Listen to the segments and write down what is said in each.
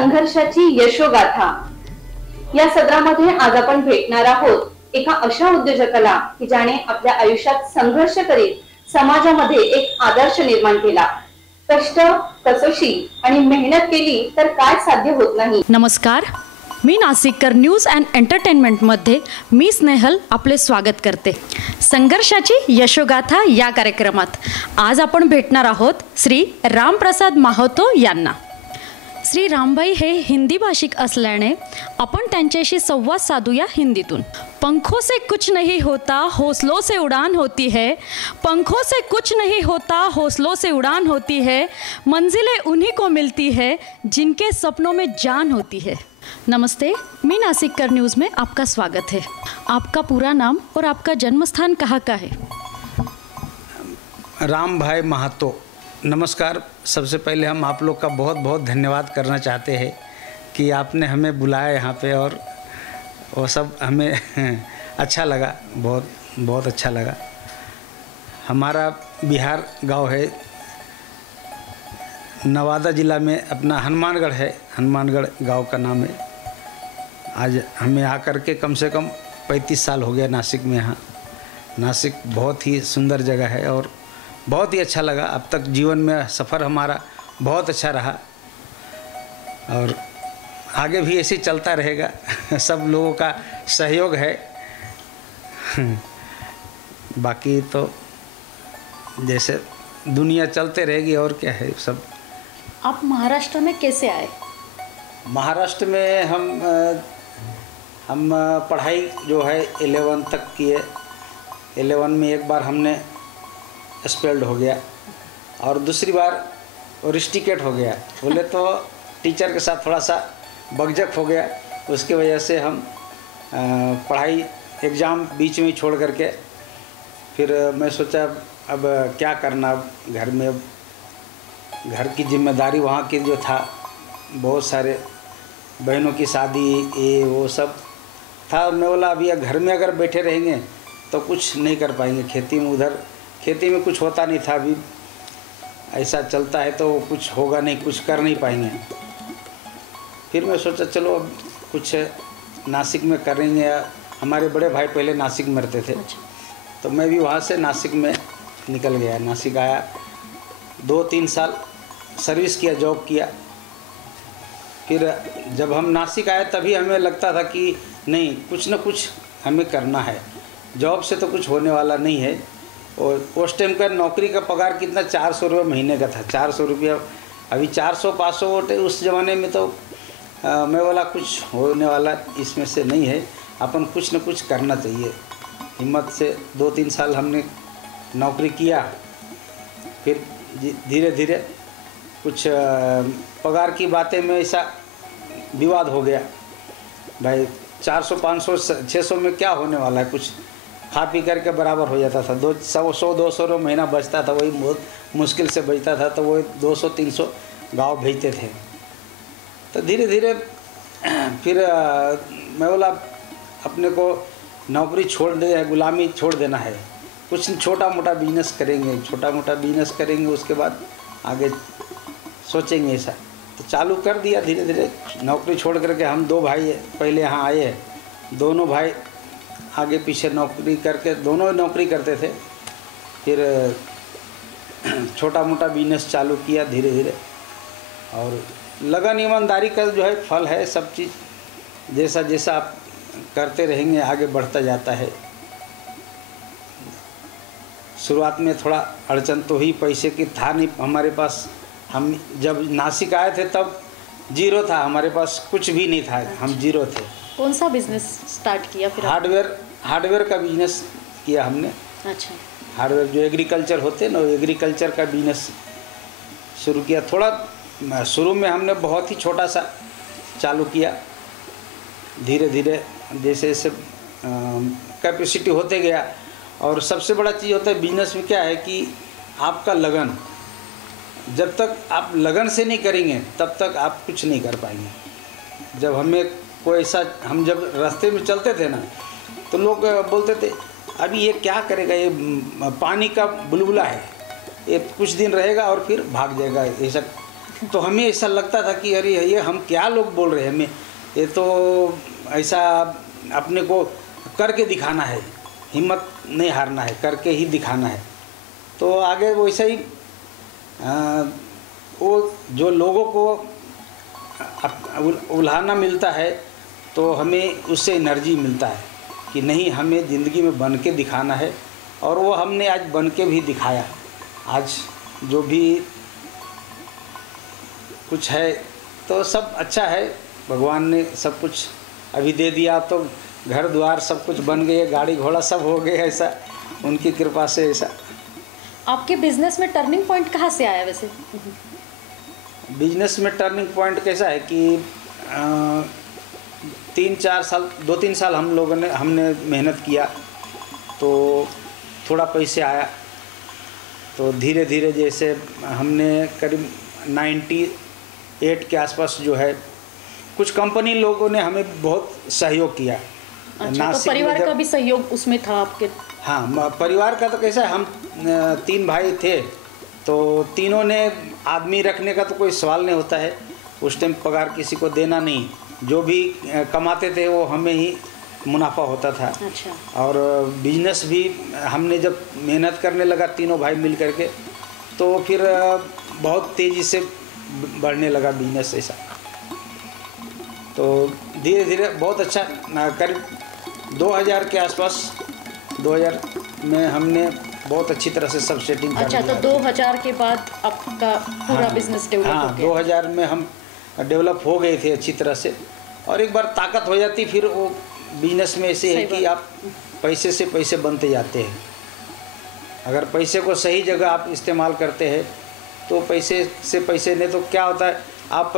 संघर्षाची यशोगाथा या सदरामध्ये आज आपण भेटणार आहोत एका अशा उद्योजकाला की ज्याने आपल्या आयुष्यात संघर्ष करीत समाजामध्ये एक आदर्श निर्माण केला। कष्ट, कसोशी आणि मेहनत केली तर काय साध्य होत नाही। नमस्कार, मी नाशिककर न्यूज अँड एंटरटेनमेंटमध्ये मी स्नेहल आपले स्वागत करते। संघर्षाची यशोगाथा या कार्यक्रमात आज आपण भेटणार आहोत श्री रामप्रसाद माहतो यांना। श्री रामभाई हे हिंदी भाषिक असल्याने आपण त्यांच्याशी संवाद साधूया हिंदीतून। पंखों से कुछ नहीं होता हौसलों से उड़ान होती है, पंखों से कुछ नहीं होता हौसलों से उड़ान होती है, मंजिलें उन्हीं को मिलती है जिनके सपनों में जान होती है। नमस्ते, मी नासिककर न्यूज़ में आपका स्वागत है। आपका पूरा नाम और आपका जन्म स्थान कहाँ का है? रामभाई माहतो। नमस्कार। सबसे पहले हम आप लोग का बहुत बहुत धन्यवाद करना चाहते हैं कि आपने हमें बुलाया यहाँ पे, और वो सब हमें अच्छा लगा, बहुत बहुत अच्छा लगा। हमारा बिहार गांव है, नवादा ज़िला में अपना हनुमानगढ़ है, हनुमानगढ़ गांव का नाम है। आज हमें आकर के कम से कम 35 साल हो गया नासिक में। यहाँ नासिक बहुत ही सुंदर जगह है और बहुत ही अच्छा लगा। अब तक जीवन में सफ़र हमारा बहुत अच्छा रहा और आगे भी ऐसे चलता रहेगा। सब लोगों का सहयोग है। बाकी तो जैसे दुनिया चलते रहेगी और क्या है सब। आप महाराष्ट्र में कैसे आए? महाराष्ट्र में हम पढ़ाई जो है 11 तक किए। 11 में एक बार हमने एक्सपेल्ड हो गया और दूसरी बार रिस्टिकेट हो गया। बोले तो टीचर के साथ थोड़ा सा बकझक हो गया, उसकी वजह से हम पढ़ाई एग्ज़ाम बीच में ही छोड़ करके फिर मैं सोचा अब क्या करना। घर में घर की जिम्मेदारी वहाँ की जो था, बहुत सारे बहनों की शादी ये वो सब था। मैं बोला अभी घर में अगर बैठे रहेंगे तो कुछ नहीं कर पाएंगे। खेती में कुछ होता नहीं था। अभी ऐसा चलता है तो कुछ होगा नहीं, कुछ कर नहीं पाएंगे। फिर मैं सोचा चलो अब कुछ नासिक में करेंगे। हमारे बड़े भाई पहले नासिक में रहते थे, तो मैं भी वहाँ से नासिक में निकल गया। नासिक आया, 2-3 साल सर्विस किया, जॉब किया। फिर जब हम नासिक आए तभी हमें लगता था कि नहीं, कुछ न कुछ हमें करना है, जॉब से तो कुछ होने वाला नहीं है। और उस टाइम का नौकरी का पगार कितना, 400 रुपये महीने का था। 400 रुपया, अभी 400-500 उस ज़माने में तो मैं बोला कुछ होने वाला इसमें से नहीं है, अपन कुछ न कुछ करना चाहिए। हिम्मत से 2-3 साल हमने नौकरी किया। फिर धीरे धीरे कुछ पगार की बातें में ऐसा विवाद हो गया। भाई 400, 500, 600 में क्या होने वाला है, कुछ खा पी करके बराबर हो जाता था। 100-200 रुपये महीना बचता था, वही बहुत मुश्किल से बचता था। तो वही 200-300 गाँव भेजते थे। तो धीरे धीरे फिर मैं बोला अपने को नौकरी छोड़ दे, गुलामी छोड़ देना है, कुछ छोटा मोटा बिजनेस करेंगे, छोटा मोटा बिजनेस करेंगे, उसके बाद आगे सोचेंगे ऐसा। तो चालू कर दिया धीरे धीरे। नौकरी छोड़ करके हम 2 भाई पहले यहाँ आए हैं। दोनों भाई आगे पीछे नौकरी करके, दोनों नौकरी करते थे। फिर छोटा मोटा बिजनेस चालू किया धीरे धीरे, और लगन ईमानदारी का जो है फल है। सब चीज़ जैसा जैसा आप करते रहेंगे आगे बढ़ता जाता है। शुरुआत में थोड़ा अड़चन तो ही, पैसे की था नहीं हमारे पास। हम जब नासिक आए थे तब जीरो था, हमारे पास कुछ भी नहीं था, हम जीरो थे। कौन सा बिजनेस स्टार्ट किया फिर? हार्डवेयर का बिजनेस किया हमने। अच्छा। हार्डवेयर जो एग्रीकल्चर होते हैं ना, एग्रीकल्चर का बिजनेस शुरू किया। थोड़ा शुरू में हमने बहुत ही छोटा सा चालू किया। धीरे धीरे जैसे जैसे कैपेसिटी होते गया। और सबसे बड़ा चीज़ होता है बिजनेस में क्या है कि आपका लगन, जब तक आप लगन से नहीं करेंगे तब तक आप कुछ नहीं कर पाएंगे। जब हमें कोई ऐसा, हम जब रास्ते में चलते थे ना, तो लोग बोलते थे अभी ये क्या करेगा, ये पानी का बुलबुला है, ये कुछ दिन रहेगा और फिर भाग जाएगा। ऐसा तो हमें ऐसा लगता था कि अरे ये हम क्या लोग बोल रहे हैं, हमें ये तो ऐसा अपने को करके दिखाना है, हिम्मत नहीं हारना है, करके ही दिखाना है। तो आगे वैसे ही वो जो लोगों को उल्हाना मिलता है तो हमें उससे एनर्जी मिलता है कि नहीं, हमें ज़िंदगी में बन के दिखाना है। और वो हमने आज बन के भी दिखाया। आज जो भी कुछ है तो सब अच्छा है, भगवान ने सब कुछ अभी दे दिया, तो घर द्वार सब कुछ बन गए, गाड़ी घोड़ा सब हो गए, ऐसा उनकी कृपा से। ऐसा आपके बिजनेस में टर्निंग पॉइंट कहाँ से आया वैसे? बिजनेस में टर्निंग पॉइंट कैसा है कि 2-3 साल हमने मेहनत किया, तो थोड़ा पैसे आया। तो धीरे धीरे जैसे हमने करीब 98 के आसपास जो है, कुछ कंपनी लोगों ने हमें बहुत सहयोग किया। अच्छा, तो परिवार का भी सहयोग उसमें था आपके? हाँ, परिवार का तो कैसा है, हम 3 भाई थे, तो तीनों ने आदमी रखने का तो कोई सवाल नहीं होता है। उस टाइम पगार किसी को देना नहीं, जो भी कमाते थे वो हमें ही मुनाफा होता था। अच्छा। और बिजनेस भी हमने जब मेहनत करने लगा तीनों भाई मिल करके, तो फिर बहुत तेज़ी से बढ़ने लगा बिजनेस ऐसा। तो धीरे धीरे बहुत अच्छा, करीब 2000 के आसपास, 2000 में हमने बहुत अच्छी तरह से सब सेटिंग कर अच्छा, लिया। तो 2000 के बाद आपका पूरा बिजनेस डेवलप हो गया? 2000 में हम डेवलप हो गए थे अच्छी तरह से। और एक बार ताकत हो जाती, फिर वो बिजनेस में ऐसे है कि आप पैसे से पैसे बनते जाते हैं। अगर पैसे को सही जगह आप इस्तेमाल करते हैं तो पैसे से पैसे, नहीं तो क्या होता है, आप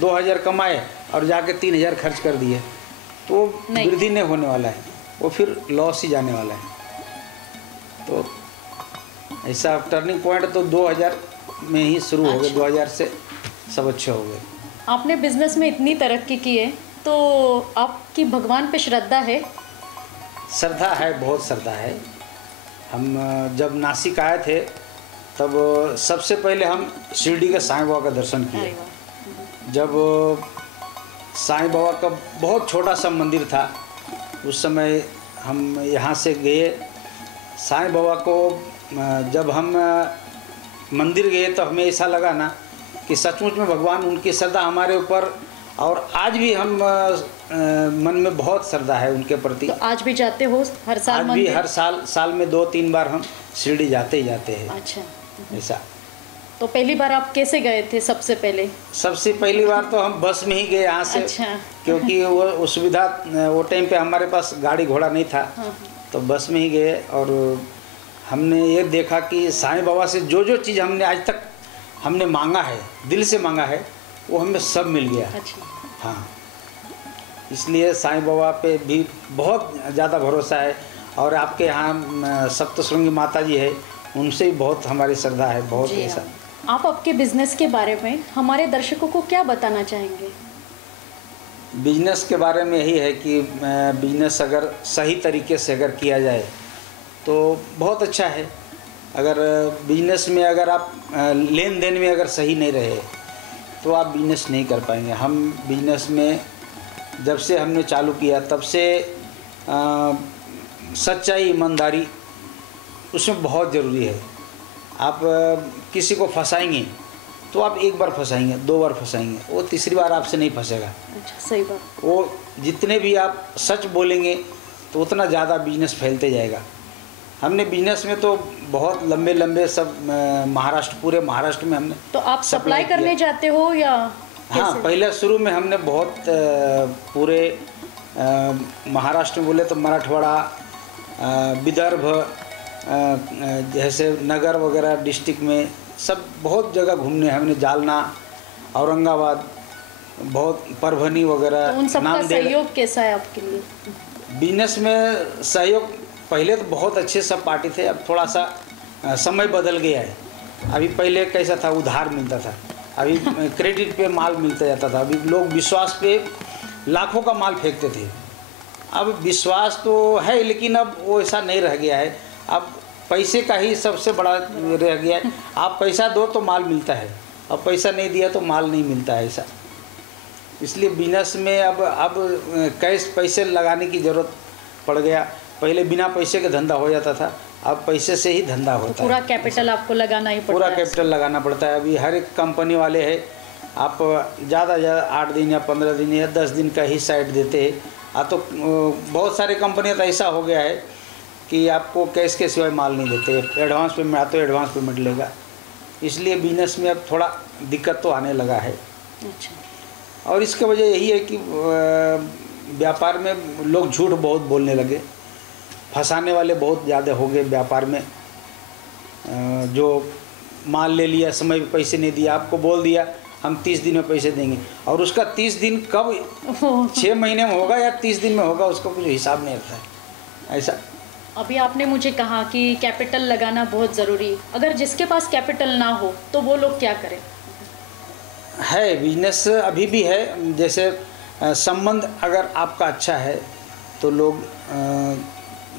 2000 कमाए और जाके 3000 खर्च कर दिए, तो वृद्धि नहीं होने वाला है, वो फिर लॉस ही जाने वाला है। तो ऐसा टर्निंग पॉइंट तो 2000 में ही शुरू हो गए। 2000 से सब अच्छे हो गए। आपने बिजनेस में इतनी तरक्की की है, तो आपकी भगवान पे श्रद्धा है? श्रद्धा है, बहुत श्रद्धा है। हम जब नासिक आए थे तब सबसे पहले हम शिरडी के साईं बाबा का दर्शन किए। जब साईं बाबा का बहुत छोटा सा मंदिर था, उस समय हम यहाँ से गए साईं बाबा को। जब हम मंदिर गए तो हमें ऐसा लगा ना कि सचमुच में भगवान, उनकी श्रद्धा हमारे ऊपर, और आज भी हम मन में बहुत श्रद्धा है उनके प्रति। तो आज भी जाते हो हर साल? आज भी हर साल में 2-3 बार हम शिरडी जाते ही जाते हैं। अच्छा, ऐसा। तो पहली बार आप कैसे गए थे? सबसे पहली बार तो हम बस में ही गए यहाँ से। अच्छा। क्योंकि वो सुविधा, वो टाइम पे हमारे पास गाड़ी घोड़ा नहीं था। हाँ। तो बस में ही गए और हमने ये देखा कि साईं बाबा से जो चीज़ हमने आज तक हमने मांगा है, दिल से मांगा है, वो हमें सब मिल गया। अच्छा। हाँ, इसलिए साईं बाबा पे भी बहुत ज़्यादा भरोसा है। और आपके यहाँ सप्तशृंगी माता जी है, उनसे भी बहुत हमारी श्रद्धा है, बहुत ऐसा। आप आपके बिजनेस के बारे में हमारे दर्शकों को क्या बताना चाहेंगे? बिजनेस के बारे में यही है कि बिजनेस अगर सही तरीके से अगर किया जाए तो बहुत अच्छा है। अगर बिजनेस में अगर आप लेन देन में अगर सही नहीं रहे तो आप बिजनेस नहीं कर पाएंगे। हम बिजनेस में जब से हमने चालू किया तब से सच्चाई, ईमानदारी उसमें बहुत ज़रूरी है। आप किसी को फंसाएंगे तो आप एक बार फंसाएंगे, 2 बार फंसाएंगे, वो तीसरी बार आपसे नहीं फंसेगा। अच्छा, सही बात। वो जितने भी आप सच बोलेंगे तो उतना ज़्यादा बिजनेस फैलते जाएगा। हमने बिजनेस में तो बहुत लंबे सब महाराष्ट्र, पूरे महाराष्ट्र में हमने। तो आप सप्लाई करने जाते हो या? हाँ, पहले शुरू में हमने बहुत पूरे महाराष्ट्र में बोले तो मराठवाड़ा, विदर्भ, जैसे नगर वगैरह डिस्ट्रिक्ट में सब बहुत जगह घूमने हमने, जालना, औरंगाबाद, बहुत परभनी वगैरह। तो उन सबका सहयोग कैसा है आपके लिए? बिजनेस में सहयोग पहले तो बहुत अच्छे सब पार्टी थे, अब थोड़ा सा समय बदल गया है। अभी पहले कैसा था, उधार मिलता था, अभी क्रेडिट पे माल मिलता जाता था। अभी लोग विश्वास पे लाखों का माल फेंकते थे। अब विश्वास तो है लेकिन अब वो ऐसा नहीं रह गया है। अब पैसे का ही सबसे बड़ा रह गया है। आप पैसा दो तो माल मिलता है, और पैसा नहीं दिया तो माल नहीं मिलता है ऐसा। इसलिए बिजनेस में अब कैश पैसे लगाने की ज़रूरत पड़ गया। पहले बिना पैसे के धंधा हो जाता था, अब पैसे से ही धंधा होता है। पूरा कैपिटल आपको लगाना ही पड़ता पूरा है। कैपिटल लगाना पड़ता है। अभी हर एक कंपनी वाले हैं, आप ज़्यादा 8 दिन या 15 दिन या 10 दिन का ही साइड देते हैं। तो बहुत सारे कंपनियाँ तो ऐसा हो गया है कि आपको कैश के सिवाय माल नहीं देते, एडवांस पेमेंट तो एडवांस पेमेंट लेगा। इसलिए बिजनेस में अब थोड़ा दिक्कत तो आने लगा है। अच्छा। और इसकी वजह यही है कि व्यापार में लोग झूठ बहुत बोलने लगे, फंसाने वाले बहुत ज़्यादा हो गए व्यापार में। जो माल ले लिया, समय पे पैसे नहीं दिया, आपको बोल दिया हम 30 दिन में पैसे देंगे, और उसका 30 दिन कब 6 महीने में होगा या 30 दिन में होगा, उसका कुछ हिसाब नहीं रहता है ऐसा। अभी आपने मुझे कहा कि कैपिटल लगाना बहुत ज़रूरी है। अगर जिसके पास कैपिटल ना हो तो वो लोग क्या करें? है बिजनेस अभी भी है। जैसे संबंध अगर आपका अच्छा है तो लोग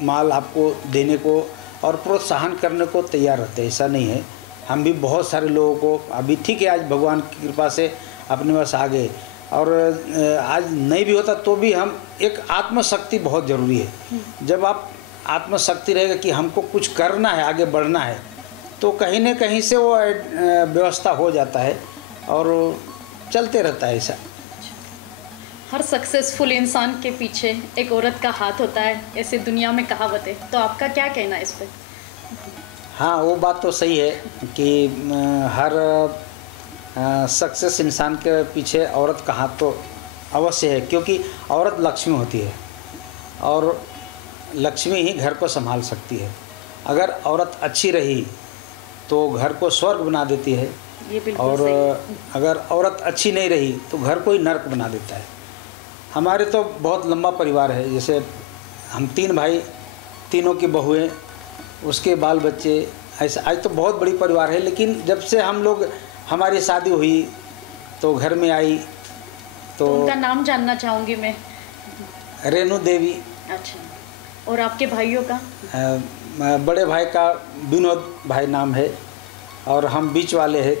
माल आपको देने को और प्रोत्साहन करने को तैयार रहते हैं, ऐसा नहीं है। हम भी बहुत सारे लोगों को अभी ठीक है, आज भगवान की कृपा से अपने पास आ गए, और आज नहीं भी होता तो भी हम एक आत्मशक्ति बहुत ज़रूरी है। जब आप आत्मशक्ति रहेगा कि हमको कुछ करना है, आगे बढ़ना है, तो कहीं न कहीं से वो व्यवस्था हो जाता है और चलते रहता है ऐसा। हर सक्सेसफुल इंसान के पीछे एक औरत का हाथ होता है, ऐसे दुनिया में कहावत है। तो आपका क्या कहना है इस पर? हाँ, वो बात तो सही है कि हर सक्सेस इंसान के पीछे औरत का हाथ तो अवश्य है, क्योंकि औरत लक्ष्मी होती है और लक्ष्मी ही घर को संभाल सकती है। अगर औरत अच्छी रही तो घर को स्वर्ग बना देती है, ये बिल्कुल और सही है। अगर औरत अच्छी नहीं रही तो घर को ही नर्क बना देता है। हमारे तो बहुत लंबा परिवार है, जैसे हम 3 भाई, तीनों की बहुएं, उसके बाल बच्चे, ऐसा आज तो बहुत बड़ी परिवार है। लेकिन जब से हम लोग, हमारी शादी हुई तो घर में आई तो उनका नाम जानना चाहूँगी मैं। रेणु देवी। अच्छा, और आपके भाइयों का? बड़े भाई का विनोद भाई नाम है, और हम बीच वाले हैं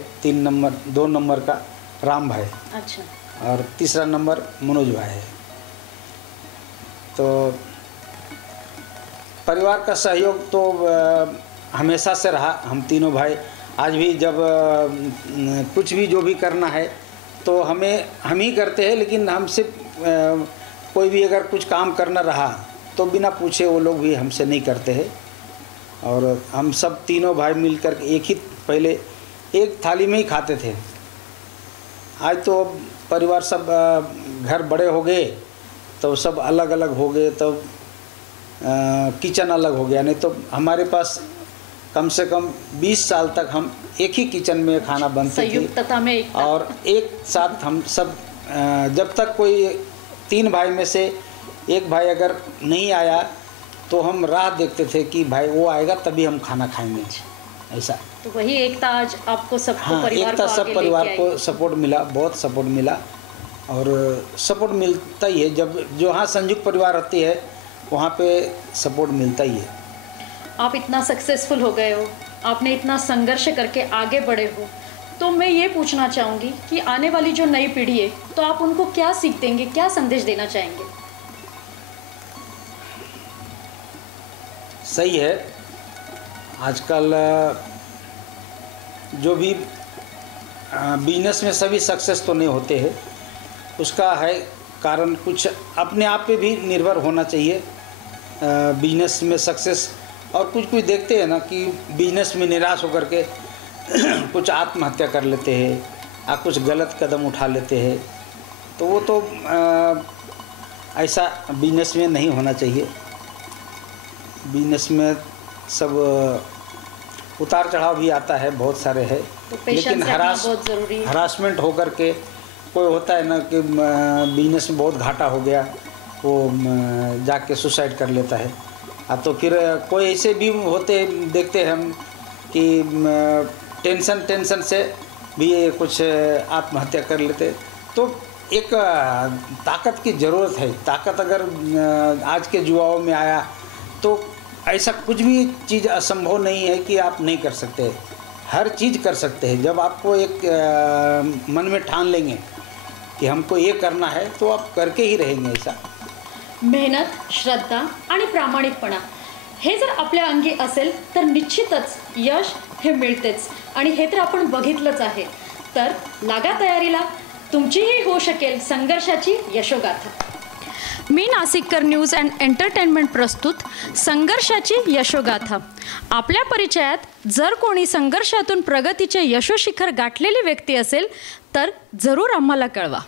2 नंबर का राम भाई। अच्छा। और 3रा नंबर मनोज भाई है। तो परिवार का सहयोग तो हमेशा से रहा। हम तीनों भाई आज भी जब कुछ भी जो भी करना है तो हम ही करते हैं, लेकिन हमसे कोई भी अगर कुछ काम करना रहा तो बिना पूछे वो लोग भी हमसे नहीं करते हैं। और हम सब तीनों भाई मिलकर एक ही, पहले एक थाली में ही खाते थे। आज तो परिवार सब घर बड़े हो गए तो सब अलग अलग हो गए, तो किचन अलग हो गया। नहीं तो हमारे पास कम से कम 20 साल तक हम एक ही किचन में खाना बनते थे, संयुक्तता में एकता। और एक साथ हम सब जब तक कोई 3 भाई में से एक भाई अगर नहीं आया तो हम राह देखते थे कि भाई वो आएगा तभी हम खाना खाएंगे, ऐसा। तो वही एकता आज आपको सबको, हाँ, परिवार एकता को सब आगे परिवार लेके को आई। सपोर्ट मिला, बहुत सपोर्ट मिला। और सपोर्ट मिलता ही है जब जहाँ संयुक्त परिवार रहती है वहाँ पे सपोर्ट मिलता ही है। आप इतना सक्सेसफुल हो गए हो, आपने इतना संघर्ष करके आगे बढ़े हो, तो मैं ये पूछना चाहूँगी कि आने वाली जो नई पीढ़ी है तो आप उनको क्या सीख देंगे, क्या संदेश देना चाहेंगे? सही है, आजकल जो भी बिजनेस में सभी सक्सेस तो नहीं होते हैं, उसका है कारण कुछ अपने आप पे भी निर्भर होना चाहिए बिजनेस में सक्सेस। और कुछ देखते हैं ना कि बिजनेस में निराश होकर के कुछ आत्महत्या कर लेते हैं या कुछ गलत कदम उठा लेते हैं, तो वो तो ऐसा बिजनेस में नहीं होना चाहिए। बिजनेस में सब उतार चढ़ाव भी आता है, बहुत सारे है, तो लेकिन बहुत ज़रूरी है। हरासमेंट होकर के कोई होता है ना कि बिजनेस में बहुत घाटा हो गया, वो जाके सुसाइड कर लेता है। तो फिर कोई ऐसे भी होते देखते हैं हम कि टेंशन से भी कुछ आत्महत्या कर लेते। तो एक ताकत की ज़रूरत है। ताकत अगर आज के युवाओं में आया तो ऐसा कुछ भी चीज़ असंभव नहीं है कि आप नहीं कर सकते। हर चीज़ कर सकते हैं। जब आपको एक मन में ठान लेंगे कि हमको ये करना है तो आप करके ही रहेंगे। ऐसा मेहनत, श्रद्धा आणि प्रामाणिकपणा हे जर आपल्या अंगी असेल तर निश्चितच यश हे मिळतेच आणि हे तर आपण बघितलंच आहे। तर लागा तयारीला, तुमचीही होऊ शकेल संघर्षाची यशोगाथा। मी नाशिककर न्यूज अँड एंटरटेनमेंट प्रस्तुत संघर्षाची यशोगाथा। आपल्या परिचयात जर कोणी संघर्षातून प्रगतीचे यशोशिखर गाठलेली व्यक्ती असेल तर जरूर आम्हाला कळवा।